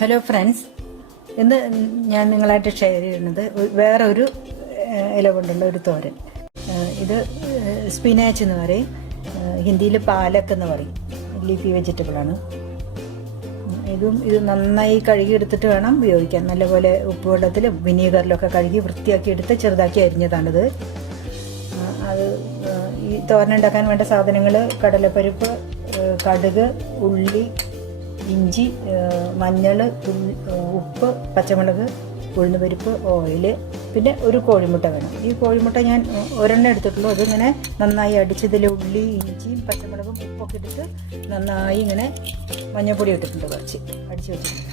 Hello friends, ഇന്ന് ഞാൻ നിങ്ങളായിട്ട് ഷെയർ ചെയ്യുന്നത് വേറെ ഒരു ഇല കൊണ്ടുള്ള ഒരു തോരൻ. ഇത് സ്പിനാച്ച് എന്ന് പറയും, ഹിന്ദിയിൽ പാലക്ക് എന്ന് പറയും. ലീഫി വെജിറ്റബിളാണ്. ഇത് നന്നായി കഴുകിയെടുത്തിട്ട് വേണം ഉപയോഗിക്കാൻ. നല്ലപോലെ ഉപ്പുവെള്ളത്തിലും വിനീഗറിലൊക്കെ കഴുകി വൃത്തിയാക്കി എടുത്ത് ചെറുതാക്കി അരിഞ്ഞതാണിത്. അത് ഈ തോരനുണ്ടാക്കാൻ വേണ്ട സാധനങ്ങൾ: കടലപ്പരിപ്പ്, കടുക്, ഉള്ളി, ഇഞ്ചി, മഞ്ഞൾ, ഉപ്പ്, പച്ചമുളക്, ഉഴുന്നുപരിപ്പ്, ഓയിൽ, പിന്നെ ഒരു കോഴിമുട്ട വേണം. ഈ കോഴിമുട്ട ഞാൻ ഒരെണ്ണം എടുത്തിട്ടുള്ളൂ. അതിങ്ങനെ നന്നായി അടിച്ചതിൽ ഉള്ളി, ഇഞ്ചിയും പച്ചമുളകും ഉപ്പൊക്കെ ഇട്ടിട്ട് നന്നായി ഇങ്ങനെ മഞ്ഞൾപ്പൊടി ഇട്ടിട്ടുണ്ട്, കുറച്ച് അടിച്ച് വെച്ചിട്ടുണ്ട്.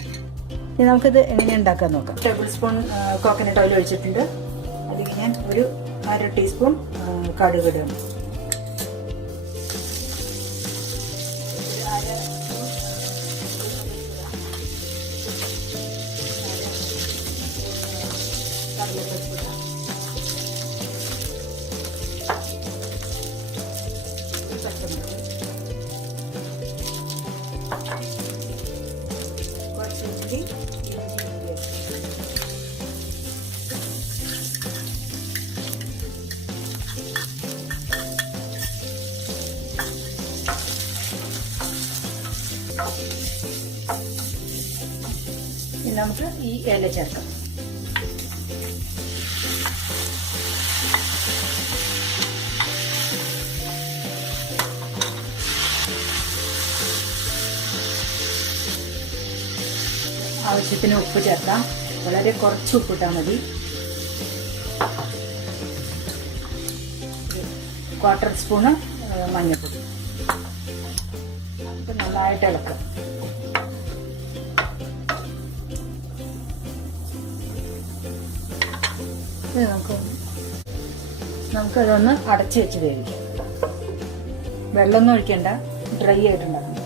ഇനി നമുക്കിത് എങ്ങനെ ഉണ്ടാക്കാൻ നോക്കാം. ടേബിൾ സ്പൂൺ കോക്കനട്ട് ഓയിൽ ഒഴിച്ചിട്ടുണ്ട്. അതിൽ ഞാൻ ഒരു 1/2 ടീസ്പൂൺ കടുക് ഇടണം. നമുക്ക് ഈ ഇല ചേർക്കാം. ആവശ്യത്തിന് ഉപ്പ് ചേർക്കാം. വളരെ കുറച്ച് ഉപ്പിട്ടാൽ മതി. 1/4 സ്പൂണ് മഞ്ഞൾപ്പൊടി. നമുക്ക് നന്നായിട്ട് ഇളക്കാം. നമുക്കതൊന്ന് അടച്ചു വെച്ച് വേവിക്കാം. വെള്ളമൊന്നും ഒഴിക്കണ്ട, ഡ്രൈ ആയിട്ടുണ്ടാകും.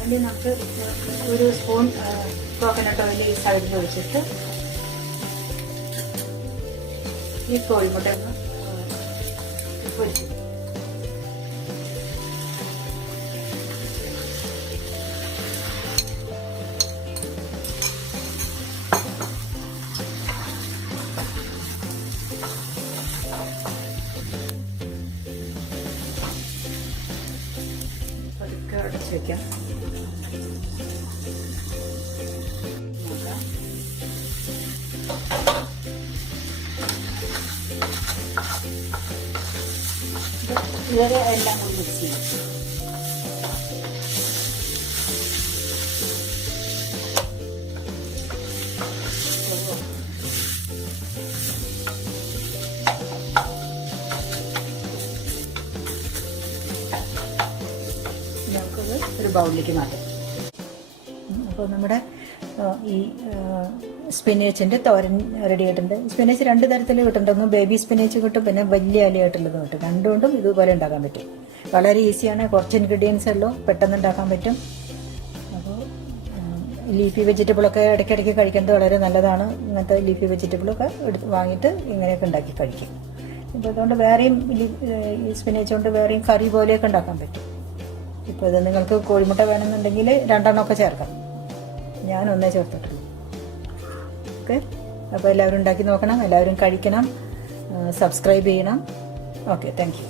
അതിൽ നമുക്ക് ഒരു സ്പൂൺ കോക്കനട്ട് ഓയിൽ ഈ സൈഡിൽ ഒഴിച്ചിട്ട് ഈ കോഴിമുട്ട ഒന്ന് പൊരിച്ചു. അടച്ചു വെക്കാം. ഇതുവരെ എല്ലാം കൂടി മിക്സ് ചെയ്യും. നമുക്കത് ഒരു ബൗളിലേക്ക് മാറ്റാം. അപ്പോൾ നമ്മുടെ ഈ സ്പിനേച്ചിൻ്റെ തോരൻ റെഡി ആയിട്ടുണ്ട്. സ്പിനേച്ച് 2 തരത്തിൽ കിട്ടുന്നുണ്ട്. ഒന്ന് ബേബി സ്പിനേച്ച് കിട്ടും, പിന്നെ വലിയ ഇലയായിട്ടുള്ളത് കിട്ടും. രണ്ടുകൊണ്ടും ഇതുപോലെ ഉണ്ടാക്കാൻ പറ്റും. വളരെ ഈസിയാണ്. കുറച്ച് ഇൻഗ്രീഡിയൻസ് ഉള്ളൂ, പെട്ടെന്ന് ഉണ്ടാക്കാൻ പറ്റും. അപ്പോൾ ലീഫി വെജിറ്റബിളൊക്കെ ഇടയ്ക്കിടയ്ക്ക് കഴിക്കുന്നത് വളരെ നല്ലതാണ്. ഇങ്ങനത്തെ ലീഫി വെജിറ്റബിളൊക്കെ വാങ്ങിയിട്ട് ഇങ്ങനെയൊക്കെ ഉണ്ടാക്കി കഴിക്കും. ഇപ്പോൾ അതുകൊണ്ട് വേറെയും ഈ സ്പിനേച്ച് കൊണ്ട് വേറെയും കറി പോലെയൊക്കെ ഉണ്ടാക്കാൻ പറ്റും. ഇപ്പോൾ ഇത് നിങ്ങൾക്ക് കോഴിമുട്ട വേണമെന്നുണ്ടെങ്കിൽ 2 എണ്ണമൊക്കെ ചേർക്കാം. ഞാൻ 1 ചേർത്തിട്ടുള്ളൂ. ഓക്കെ, അപ്പോൾ എല്ലാവരും ഉണ്ടാക്കി നോക്കണം, എല്ലാവരും കഴിക്കണം, സബ്സ്ക്രൈബ് ചെയ്യണം. Okay, thank you.